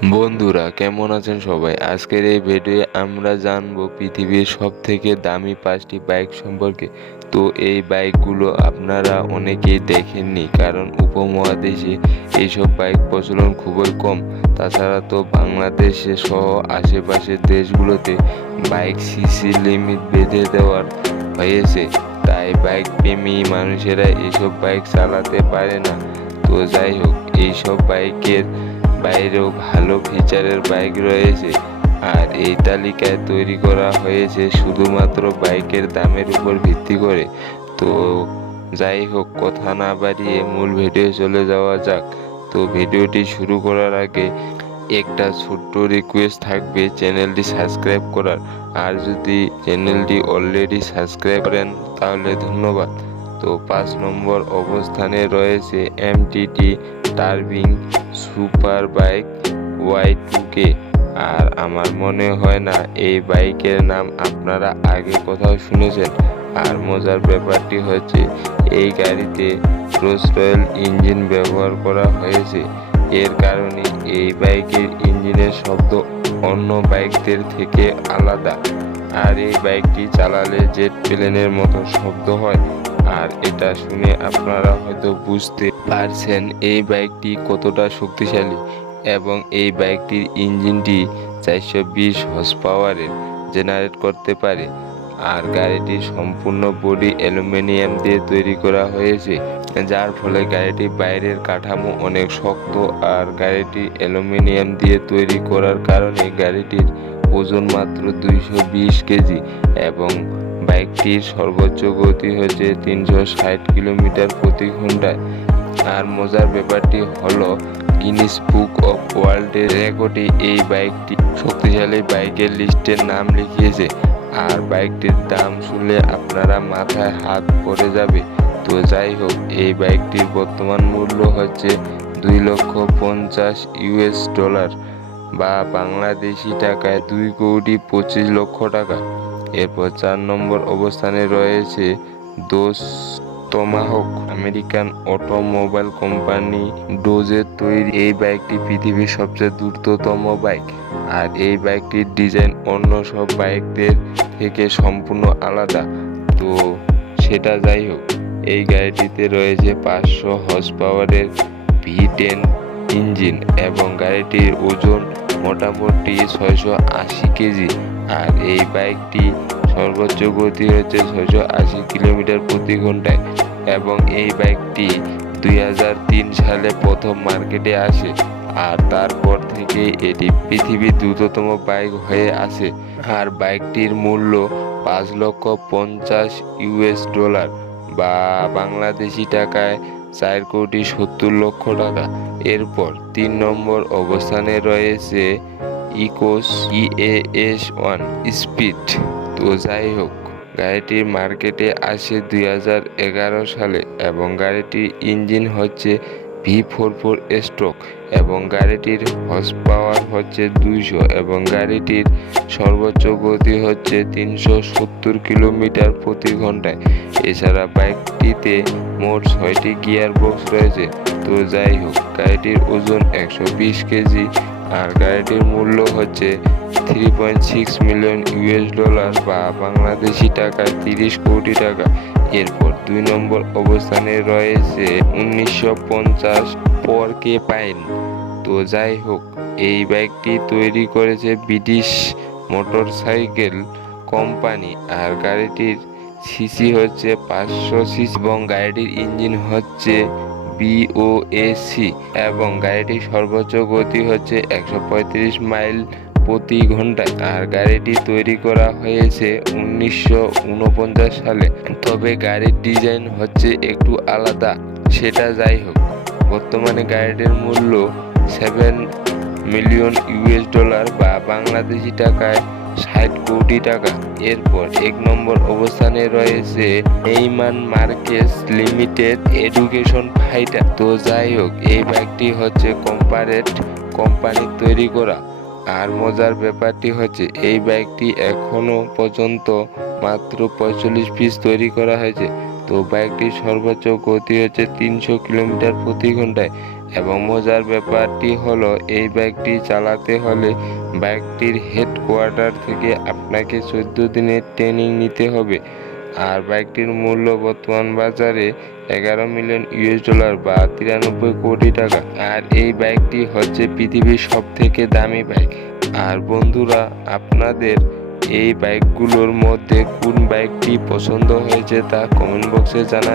বন্ধুরা কেমন আছেন সবাই? আজকের এই ভিডিওয়ে আমরা জানবো পৃথিবীর সবথেকে দামি 5টি বাইক সম্পর্কে। তো এই বাইকগুলো আপনারা অনেকেই দেখেননি, কারণ উপমহাদেশে এইসব বাইক প্রচলন খুবই কম। তাছাড়া তো বাংলাদেশে সহ আশেপাশের দেশগুলোতে বাইক সিসি লিমিট বেঁধে দেওয়ার হয়েছে, তাই বাইক প্রেমী মানুষেরা এইসব বাইক চালাতে পারে না। তো যাই হোক, এইসব বাইকের বাইরেও ভালো ফিচারের বাইক রয়েছে, আর এই তালিকায় তৈরি করা হয়েছে শুধুমাত্র বাইকের দামের উপর ভিত্তি করে। তো যাই হোক, কথা না বাড়িয়ে মূল ভিডিও চলে যাওয়া যাক। তো ভিডিওটি শুরু করার আগে একটা ছোট্ট রিকোয়েস্ট থাকবে চ্যানেলটি সাবস্ক্রাইব করার, আর যদি চ্যানেলটি অলরেডি সাবস্ক্রাইব করেন তাহলে ধন্যবাদ। তো 5 নম্বর অবস্থানে রয়েছে এমটিটি টার্বিং সুপার বাইক Y2K। আর আমার মনে হয় না এই বাইকের নাম আপনারা আগে কোথাও শুনেছেন। আর মজার ব্যাপারটি হচ্ছে এই গাড়িতে রোলস রয়েল ইঞ্জিন ব্যবহার করা হয়েছে। এর কারণে এই বাইকের ইঞ্জিনের শব্দ অন্য বাইকদের থেকে আলাদা, আর এই বাইকটি চালালে জেট প্লেনের মতো শব্দ হয়। আর এটা শুনে আপনারা হয়তো বুঝতে পারছেন এই বাইকটি কতটা শক্তিশালী, এবং এই বাইকটির ইঞ্জিনটি 420 হর্স পাওয়ারের জেনারেট করতে পারে। আর গাড়িটির সম্পূর্ণ বডি অ্যালুমিনিয়াম দিয়ে তৈরি করা হয়েছে, যার ফলে গাড়িটির বাইরের কাঠামো অনেক শক্ত। আর গাড়িটি অ্যালুমিনিয়াম দিয়ে তৈরি করার কারণে গাড়িটির ওজন মাত্র 220 কেজি, এবং বাইকটির সর্বোচ্চ গতি হচ্ছে 360 কিলোমিটার প্রতি ঘন্টায়। আর মজার ব্যাপারটি হলো গিনিস বুক অফ ওয়ার্ল্ডের রেকর্ডে এই বাইকটি শক্তিশালী বাইকের লিস্টের নাম লিখিয়েছে। আর বাইকটির দাম শুনলে আপনারা মাথায় হাত পড়ে যাবে। তো যাই হোক, এই বাইকটির বর্তমান মূল্য হচ্ছে $2,50,000, বা বাংলাদেশি টাকায় 2,25,00,000 টাকা। এরপর 4 নম্বর অবস্থানে রয়েছে দোস টমাহক। আমেরিকান অটোমোবাইল কোম্পানি ডোজের তৈরি এই বাইকটি পৃথিবীর সবচেয়ে দ্রুততম বাইক। আর এই বাইকটির ডিজাইন অন্য সব বাইকদের থেকে সম্পূর্ণ আলাদা। তো সেটা যাই হোক, এই গাড়িটিতে রয়েছে 500 হর্স পাওয়ারের V10 ইঞ্জিন, এবং গাড়িটির ওজন মোটামুটি 680 কেজি। আর এই বাইকটি সর্বোচ্চ গতি হচ্ছে 680 কিলোমিটার প্রতি ঘন্টায়, এবং এই বাইকটি 2003 সালে প্রথম মার্কেটে আসে। আর তারপর থেকে এটি পৃথিবীর দ্রুততম বাইক হয়ে আসে। আর বাইকটির মূল্য $5,50,000, বা বাংলাদেশি টাকায় 4,70,00,000 টাকা। এরপর 3 নম্বর অবস্থানে রয়েছে ইকোস EAS1 স্পিড। তো যাই হোক, গাড়িটির মার্কেটে আসে 2011 সালে, এবং গাড়িটির ইঞ্জিন হচ্ছে V44 স্ট্রোক, এবং গাড়িটির হর্স পাওয়ার হচ্ছে 200, এবং গাড়িটির সর্বোচ্চ গতি হচ্ছে 370 কিলোমিটার প্রতি ঘন্টায়। এছাড়া বাইকটিতে মোট 6টি গিয়ার বক্স রয়েছে। তো যাই হোক, গাড়িটির ওজন 120 কেজি। আর গাড়িটির মূল্য হচ্ছে $3.6 মিলিয়ন, বা বাংলাদেশি টাকায় 30 কোটি টাকা। এরপর 2 নম্বর অবস্থানে রয়েছে 1950 পরকে পাইন। তো যাই হোক, এই বাইকটি তৈরি করেছে ব্রিটিশ মোটরসাইকেল কোম্পানি। আর গাড়িটির সিসি হচ্ছে 500 সিসি, এবং গাড়িটির ইঞ্জিন হচ্ছে BOAC, এবং গাড়িটির সর্বোচ্চ গতি হচ্ছে 135 মাইল প্রতি ঘন্টায়। আর গাড়িটি তৈরি করা হয়েছে 1949 সালে। তবে গাড়ির ডিজাইন হচ্ছে একটু আলাদা, সেটা যাই হোক। বর্তমানে গাড়িটির মূল্য $7 মিলিয়ন, বা বাংলাদেশি টাকায় 60 কোটি টাকা। এরপর 1 নম্বর অবস্থানে রয়েছে এইমান মার্কেস লিমিটেড এডুকেশন ফাইটার। তো যাই হোক, এই বাইকটি হচ্ছে কম্পারেট কোম্পানির তৈরি করা। আর মজার ব্যাপারটি হচ্ছে এই বাইকটি এখনো পর্যন্ত মাত্র 45 পিস তৈরি করা হয়েছে। তো বাইকটির সর্বোচ্চ গতি হচ্ছে 300 কিলোমিটার প্রতি ঘন্টায়, এবং মজার ব্যাপারটি হলো এই বাইকটি চালাতে হলে বাইকটির হেডকোয়ার্টার থেকে আপনাকে 14 দিনের ট্রেনিং নিতে হবে। আর বাইকটির মূল্য বর্তমান বাজারে $11 মিলিয়ন বা 93 কোটি টাকা। আর এই বাইকটি হচ্ছে পৃথিবীর সবথেকে দামি বাইক। আর বন্ধুরা, আপনাদের এই বাইকগুলোর মধ্যে কোন বাইকটি পছন্দ হয়েছে তা কমেন্ট বক্সে জানান।